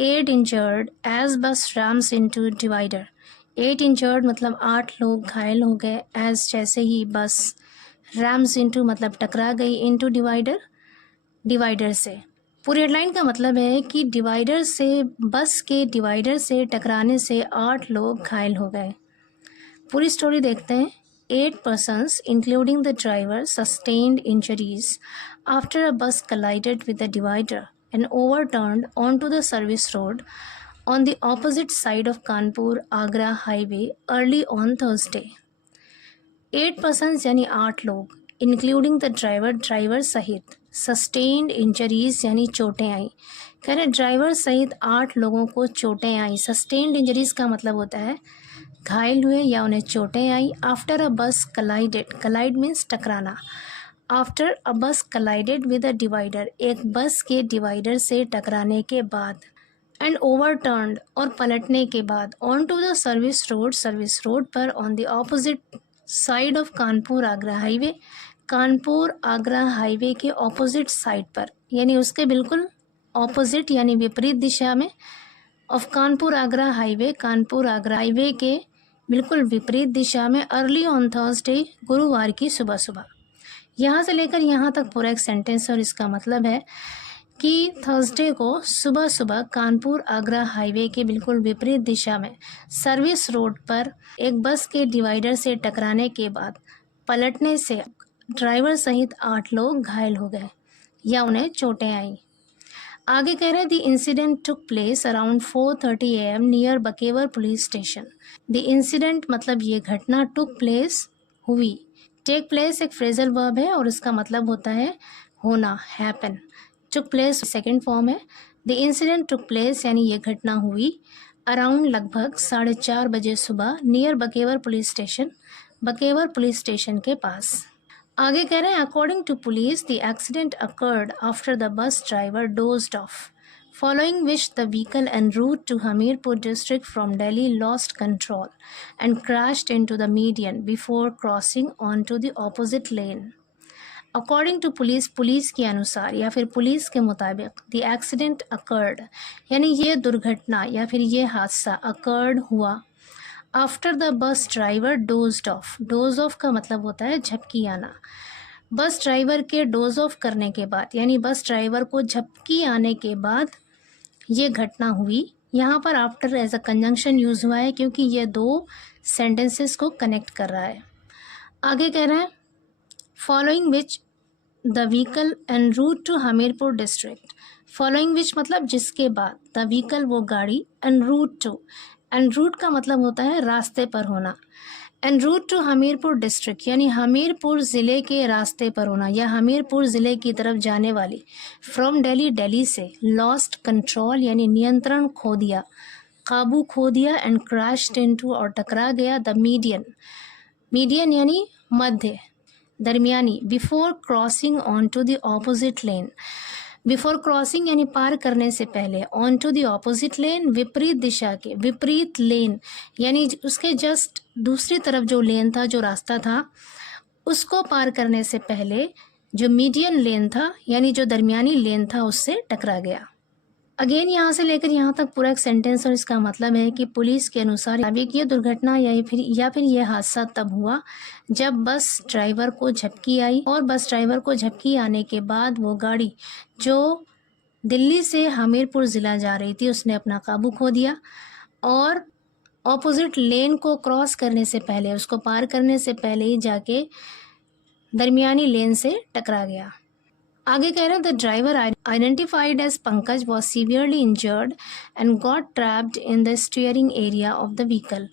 8 injured as bus rams into divider. 8 injured मतलब 8 लोग घायल हो गए as जैसे ही बस rams into मतलब टकरा गई into डिवाइडर से। पूरी हेडलाइन का मतलब है कि डिवाइडर से बस के डिवाइडर से टकराने से 8 लोग घायल हो गए। पूरी स्टोरी देखते हैं। 8 persons, including the driver, sustained injuries after a bus collided with the divider and overturned onto the service road on the opposite side of Kanpur-Agra highway early on Thursday. 8 persons यानी 8 लोग, including the driver सहित, sustained injuries यानी चोटें आई। कह रहे driver सहित 8 लोगों को चोटें आई। sustained injuries का मतलब होता है घायल हुए या उन्हें चोटें आई। आफ्टर अ बस कलाइडेड, कलाइड मीन्स टकराना। आफ्टर अ बस कलाइडेड विद अ डिवाइडर, एक बस के डिवाइडर से टकराने के बाद। एंड ओवरटर्न्ड, और पलटने के बाद। On to the service road पर on the opposite side of Kanpur Agra highway, Kanpur Agra highway के ऑपोजिट साइड पर, यानी उसके बिल्कुल ऑपोजिट यानी विपरीत दिशा में। Of Kanpur Agra highway, Kanpur Agra highway के बिल्कुल विपरीत दिशा में। अर्ली ऑन थर्सडे, गुरुवार की सुबह सुबह। यहाँ से लेकर यहाँ तक पूरा एक सेंटेंस है और इसका मतलब है कि थर्सडे को सुबह सुबह कानपुर आगरा हाईवे के बिल्कुल विपरीत दिशा में सर्विस रोड पर एक बस के डिवाइडर से टकराने के बाद पलटने से ड्राइवर सहित 8 लोग घायल हो गए या उन्हें चोटें आई। आगे कह रहे हैं the incident took place around 4:30 AM near Bakewar police station. The incident मतलब ये घटना, टुक प्लेस हुई। टेक प्लेस एक फ्रेजल वर्ब है और इसका मतलब होता है होना, happen. Took place second form है। द इंसिडेंट टुक प्लेस यानी ये घटना हुई अराउंड लगभग 4:30 बजे सुबह near Bakewar police station, Bakewar police station के पास। आगे कह रहे हैं according to police the accident occurred after the bus driver dozed of, following which the vehicle en route to Hamirpur district from Delhi lost control and crashed into the median before crossing onto the opposite lane. According to police, police के अनुसार या फिर police के मुताबिक the accident occurred यानी ये दुर्घटना या फिर ये हादसा occurred हुआ after the bus driver dozed of. Dose of का मतलब होता है झपकी आना। बस ड्राइवर के डोज ऑफ करने के बाद यानी बस ड्राइवर को झपकी आने के बाद ये घटना हुई। यहाँ पर after as a conjunction use हुआ है क्योंकि ये 2 सेंटेंसेस को कनेक्ट कर रहा है। आगे कह रहे हैं following which the vehicle en route to Hamirpur district. Following which मतलब जिसके बाद, द व्हीकल वो गाड़ी, en route to, en route का मतलब होता है रास्ते पर होना। En route to Hamirpur district यानी हमीरपुर ज़िले के रास्ते पर होना या हमीरपुर ज़िले की तरफ जाने वाली। फ्रॉम दिल्ली, दिल्ली से। लॉस्ट कंट्रोल यानी नियंत्रण खो दिया, काबू खो दिया। एंड क्रैश्ड इनटू और टकरा गया द मीडियन, मीडियन यानी मध्य, दरमियानी। Before crossing on to the opposite lane, before crossing यानी पार करने से पहले। On to the opposite lane विपरीत दिशा के, विपरीत लेन यानी उसके जस्ट दूसरी तरफ जो लेन था, जो रास्ता था, उसको पार करने से पहले जो मीडियन लेन था यानी जो दरमियानी लेन था उससे टकरा गया। अगेन यहाँ से लेकर यहाँ तक पूरा एक सेंटेंस और इसका मतलब है कि पुलिस के अनुसार ये दुर्घटना या फिर यह हादसा तब हुआ जब बस ड्राइवर को झपकी आई और बस ड्राइवर को झपकी आने के बाद वो गाड़ी जो दिल्ली से हमीरपुर ज़िला जा रही थी उसने अपना काबू खो दिया और ऑपोजिट लेन को क्रॉस करने से पहले, उसको पार करने से पहले ही जाके दरमियानी लेन से टकरा गया। आगे कह रहे हैं the driver identified as Pankaj was severely injured and got trapped in the steering area of the vehicle.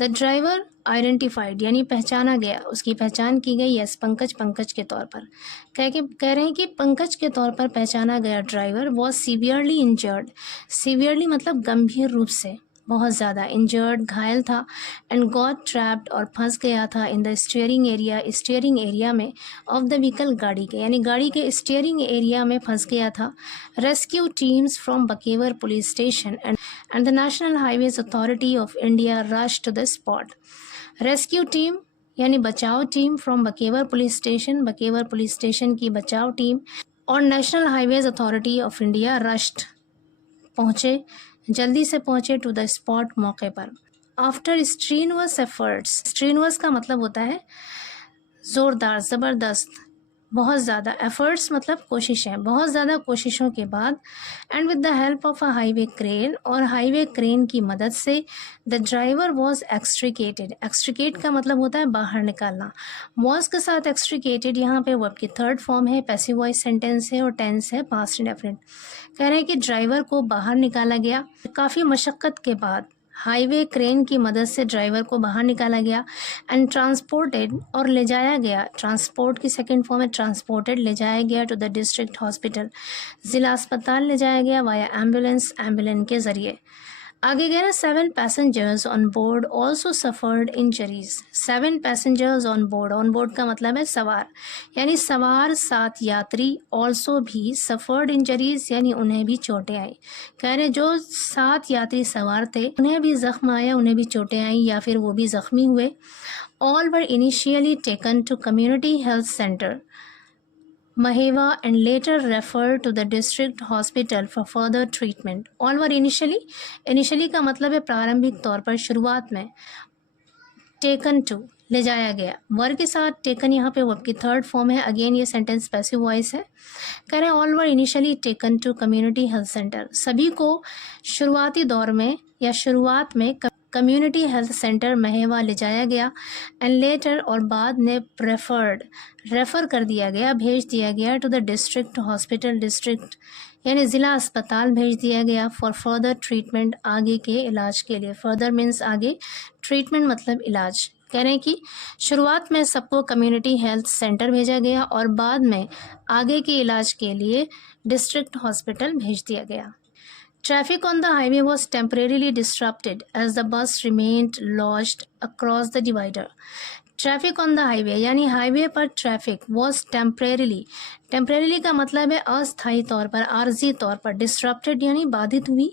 The driver identified यानी पहचाना गया, उसकी पहचान की गई एस पंकज के तौर पर। कह रहे हैं कि पंकज के तौर पर पहचाना गया driver was severely injured. Severely मतलब गंभीर रूप से, बहुत ज़्यादा। इंजर्ड घायल था। एंड गॉट ट्रैप्ड और फंस गया था इन द स्टीयरिंग एरिया में ऑफ द व्हीकल, गाड़ी के यानी गाड़ी के स्टीयरिंग एरिया में फंस गया था। Rescue teams from Bakewar police station and the National Highways Authority of India rush to the spot. Rescue team यानी बचाव टीम फ्रॉम बकेवर पुलिस स्टेशन की बचाव टीम और National Highways Authority of India rushed पहुँचे जल्दी से पहुँचे टू द स्पॉट, मौके पर। आफ्टर स्ट्रीनुअस एफर्ट्स, स्ट्रीनुअस का मतलब होता है ज़ोरदार, ज़बरदस्त, बहुत ज़्यादा, एफर्ट्स मतलब कोशिशें, बहुत ज़्यादा कोशिशों के बाद, and with the help of a highway crane, और हाईवे क्रेन की मदद से, द ड्राइवर वॉज एक्सट्रिकेटेड। एक्सट्रिकेट का मतलब होता है बाहर निकालना। वॉज के साथ एक्सट्रिकेटेड यहाँ पे वर्ब की थर्ड फॉर्म है, पैसिव वॉइस सेंटेंस है और टेंस है पास्ट इंडेफिनिट। कह रहे हैं कि ड्राइवर को बाहर निकाला गया, काफ़ी मशक्क़त के बाद हाईवे क्रेन की मदद से ड्राइवर को बाहर निकाला गया, एंड ट्रांसपोर्टेड, और ले जाया गया, ट्रांसपोर्ट की सेकंड फॉर्म है ट्रांसपोर्टेड, ले जाया गया टू द डिस्ट्रिक्ट हॉस्पिटल, ज़िला अस्पताल ले जाया गया, वाया एम्बुलेंस, एम्बुलेंस के ज़रिए। आगे गया ना, 7 passengers on board also suffered injuries. 7 passengers on board, on board का मतलब है सवार, यानी सवार 7 यात्री, ऑल्सो भी, सफ़र्ड इंजरीज यानी उन्हें भी चोटें आई। कह रहे जो 7 यात्री सवार थे उन्हें भी ज़ख्म आया, उन्हें भी चोटें आई या फिर वो भी ज़ख्मी हुए। All were initially taken to community health centre Maheva and later referred to the district hospital for further treatment. All were initially का मतलब है प्रारंभिक तौर पर, शुरुआत में। taken to, ले जाया गया, वर के साथ टेकन यहाँ पे वर्ब की थर्ड फॉर्म है। अगेन ये सेंटेंस पैसिव वॉइस है। कह रहे हैं all were initially taken to community health centre, सभी को शुरुआती दौर में या शुरुआत में कम्युनिटी हेल्थ सेंटर महेवा ले जाया गया, एंड लेटर, और बाद में रेफ़र कर दिया गया, भेज दिया गया to the district hospital, district यानी ज़िला अस्पताल भेज दिया गया, फॉर फर्दर ट्रीटमेंट, आगे के इलाज के लिए। फर्दर मीन्स आगे, ट्रीटमेंट मतलब इलाज। कह रहे हैं कि शुरुआत में सबको कम्युनिटी हेल्थ सेंटर भेजा गया और बाद में आगे के इलाज के लिए डिस्ट्रिक्ट हॉस्पिटल भेज दिया गया। Traffic on the highway was temporarily disrupted as the bus remained lodged across the divider. Traffic on the highway यानी हाईवे पर ट्रैफिक वॉज टेम्परेली का मतलब है अस्थायी तौर पर, आर्जी तौर पर, डिस्ट्रप्टेड यानी बाधित हुई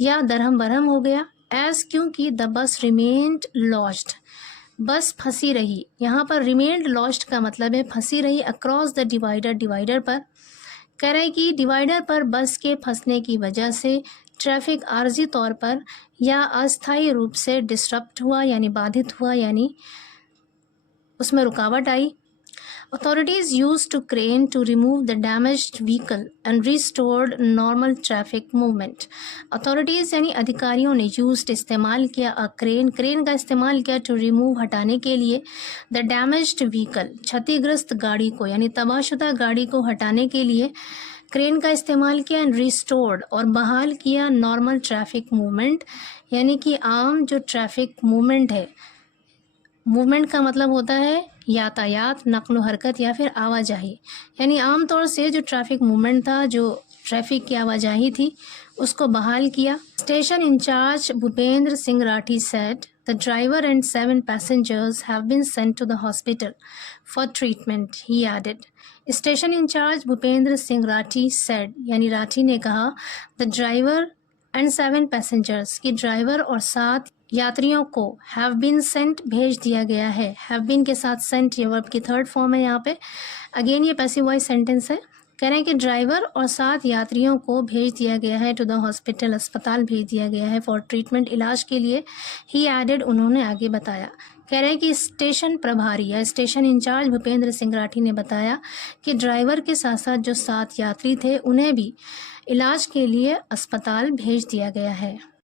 या दरहम बरहम हो गया, एज क्योंकि द बस रिमेन्ड लॉज्ड, बस फंसी रही। यहाँ पर रिमेन्ड लॉज्ड का मतलब है फंसी रही, अक्रॉस द डिवाइडर पर। कह रहे हैं कि डिवाइडर पर बस के फंसने की वजह से ट्रैफिक आर्जी तौर पर या अस्थायी रूप से डिस्टर्ब हुआ यानी बाधित हुआ, यानी उसमें रुकावट आई। Authorities use to crane to remove the damaged vehicle and restored normal traffic movement. Authorities यानी अधिकारियों ने यूज्ड इस्तेमाल किया, क्रेन का इस्तेमाल किया, टू रिमूव हटाने के लिए, द डैमेज्ड व्हीकल क्षतिग्रस्त गाड़ी को यानी तबाहशुदा गाड़ी को हटाने के लिए क्रेन का इस्तेमाल किया, एंड रिस्टोर्ड और बहाल किया नॉर्मल ट्रैफिक मूवमेंट यानी कि आम जो ट्रैफिक मूवमेंट है, मूवमेंट का मतलब होता है यातायात, नक़्ल हरकत या फिर आवाजाही, यानी आम तौर से जो ट्रैफिक मूवमेंट था, जो ट्रैफिक की आवाजाही थी, उसको बहाल किया। Station incharge Bhupendra Singh Rathi said the driver and 7 passengers have been sent to the hospital for treatment, he added. Station incharge Bhupendra Singh Rathi said यानी राठी ने कहा, द ड्राइवर एंड 7 पैसेंजर्स की ड्राइवर और 7 यात्रियों को हैव बीन सेंट भेज दिया गया है। हैव बीन के साथ सेंट ये वर्ब की थर्ड फॉर्म है यहाँ पे। अगेन ये पैसिव वॉइस सेंटेंस है। कह रहे हैं कि ड्राइवर और 7 यात्रियों को भेज दिया गया है टू द हॉस्पिटल, अस्पताल भेज दिया गया है, फॉर ट्रीटमेंट, इलाज के लिए। ही एडेड, उन्होंने आगे बताया। कह रहे हैं कि स्टेशन प्रभारी या स्टेशन इंचार्ज भूपेंद्र सिंह राठी ने बताया कि ड्राइवर के साथ साथ जो 7 यात्री थे उन्हें भी इलाज के लिए अस्पताल भेज दिया गया है।